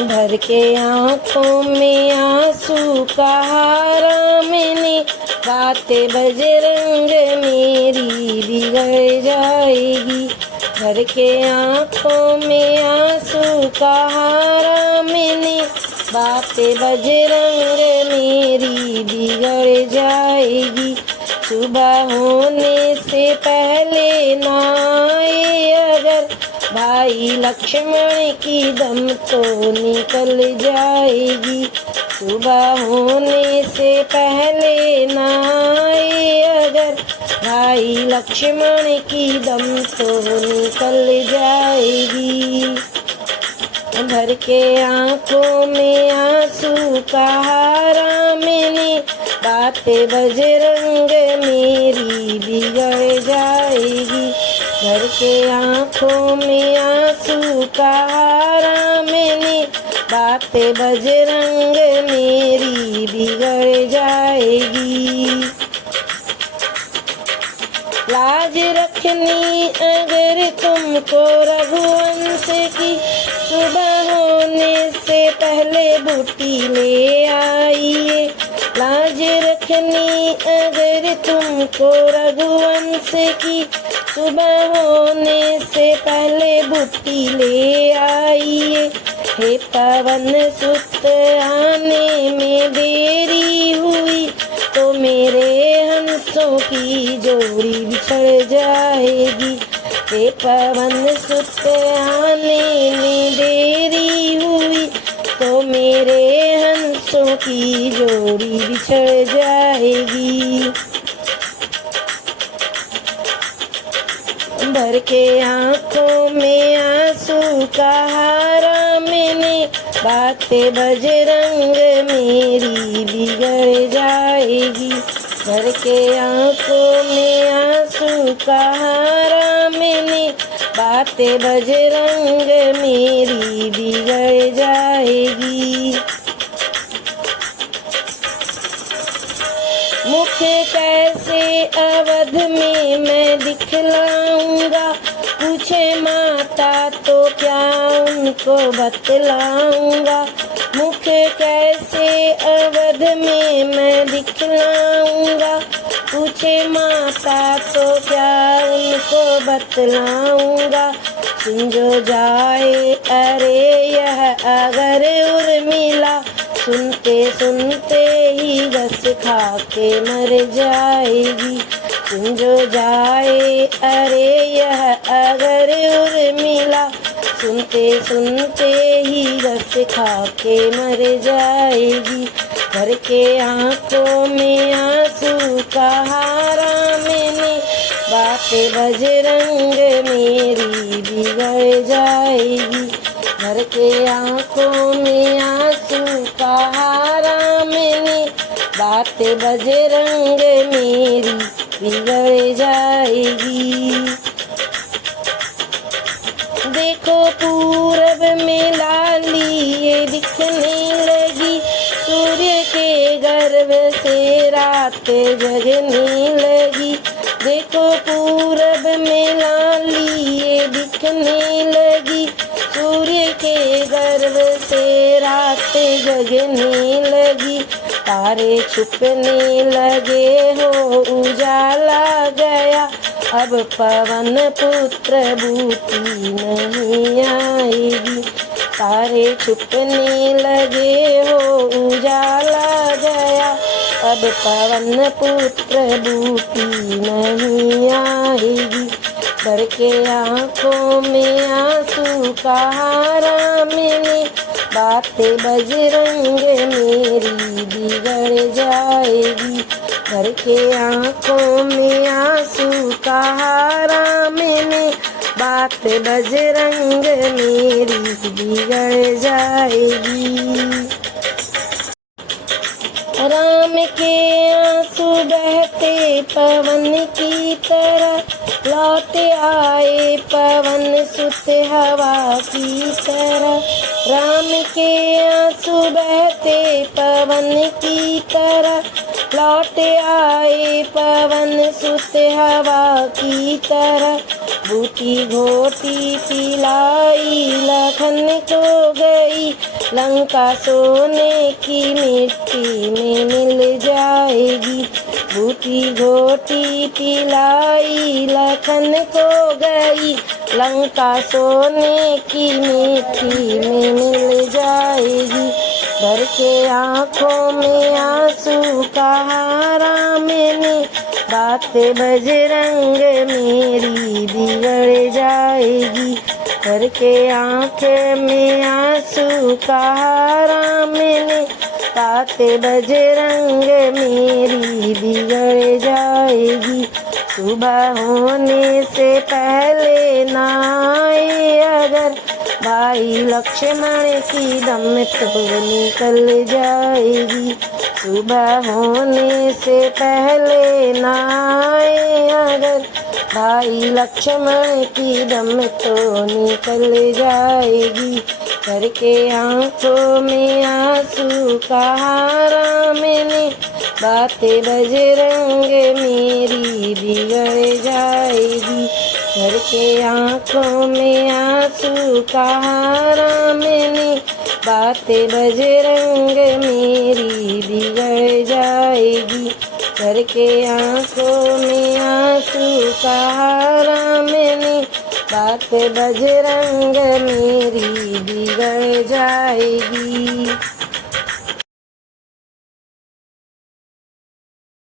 भर के आँखों में आंसू कहा राम ने, बातें बजरंग मेरी बिगड़ जाएगी। भर के आँखों में आंसू कहा राम ने, बातें बजरंग मेरी बिगड़ जाएगी। सुबह होने से पहले ना आए अगर भाई लक्ष्मण की दम तो निकल जाएगी। सुबह होने से पहले ना आए अगर भाई लक्ष्मण की दम तो निकल जाएगी। भर के आँखों में आंसू कहा राम ने, बातें बजरंग मेरी बिगड़ जाएगी। भर के आँखों में आंसू कहा राम ने, बातें बजरंग मेरी बिगड़ जाएगी। लाज रखनी अगर तुमको रघुवंश की, सुबह होने से पहले बूटी ले आइए। लाज रखनी अगर तुमको रघुवंश की, सुबह होने से पहले बूटी ले आइए। हे पवन सुत आने में देरी हुई तो मेरे हंसों की जोड़ी बिछड़ जाएगी। हे पवन सुत आने में देरी हुई तो मेरे हंसों की जोड़ी बिछड़ जाएगी। भर के आँखों में आंसू कहा राम ने, बातें बजरंग मेरी बिगड़ जाएगी। भर के आँखों में आंसू कहा राम ने, बातें बजरंग मेरी बिगड़ जाएगी। मुख कैसे अवध में मैं दिखलाऊंगा, पूछे माता तो क्या उनको बतलाऊंगा। मुख कैसे अवध में मैं दिखलाऊंगा, पूछे माता तो क्या उनको बतलाऊंगा। सुन जो जाए अरे यह अगर उर्मिला, सुनते सुनते ही घस खा के मर जाएगी। सुन जो जाए अरे यह अगर उर्मिला, सुनते सुनते ही घस खा के मर जाएगी। भर के आँखों में आंसू कहा राम ने, बातें बजरंग मेरी बिगड़ जाएगी। भर के आँखों में आंसू कहा राम ने, बातें बजरंग मेरी बिगड़ जाएगी। देखो पूरब में लाली ये दिखने लगी, सूर्य के गर्भ से रात जगने लगी। देखो पूरब में लाली ये दिखने लगी, सूर्य के गर्भ से रात जगने लगी। तारे छुपने लगे हो उजाला गया, अब पवन पुत्र बूटी नहीं आएगी। तारे छुपने लगे हो उजाला गया, अब पवन पुत्र बूटी नहीं आएगी। भर के आँखों में आंसू कहा राम ने, बातें बजरंग मेरी बिगड़ जाएगी। भर के आँखों में आंसू कहा राम ने, बातें बजरंग मेरी बिगड़ जाएगी। राम के आंसू बहते पवन की तरह, लौट आए पवन सुत हवा की तरह। राम के आंसू बहते पवन की तरह, लौट आए पवन सुत हवा की तरह। बूटी घोटी पिलाई लखन को गई, लंका सोने की मिट्टी में मिल जाएगी। बूटी घोटी पिलाई लखन को गई, लंका सोने की मिट्टी में मिल जाएगी। भर के आँखों में आंसू कहारा मैंने, बात बजरंग मेरी बिगड़ जाएगी। भर के आँख में आंसू कहारा मैंने, बात बजरंग मेरी बिगड़ जाएगी। सुबह होने से पहले ना आए अगर, भाई लक्ष्मण की दम तो निकल जाएगी। सुबह होने से पहले ना आए अगर, भाई लक्ष्मण की दम तो निकल जाएगी। करके आँखों में आंसू कहारा मैंने, बातें बजरंग मेरी बिगड़ जाएगी। करके आँखों में आंसू कहारा मैंने, बातें बजरंग मेरी बिगड़ जाएगी। करके आँखों में आंसू कहारा मैंने, बात बजरंग मेरी बिगड़ जाएगी।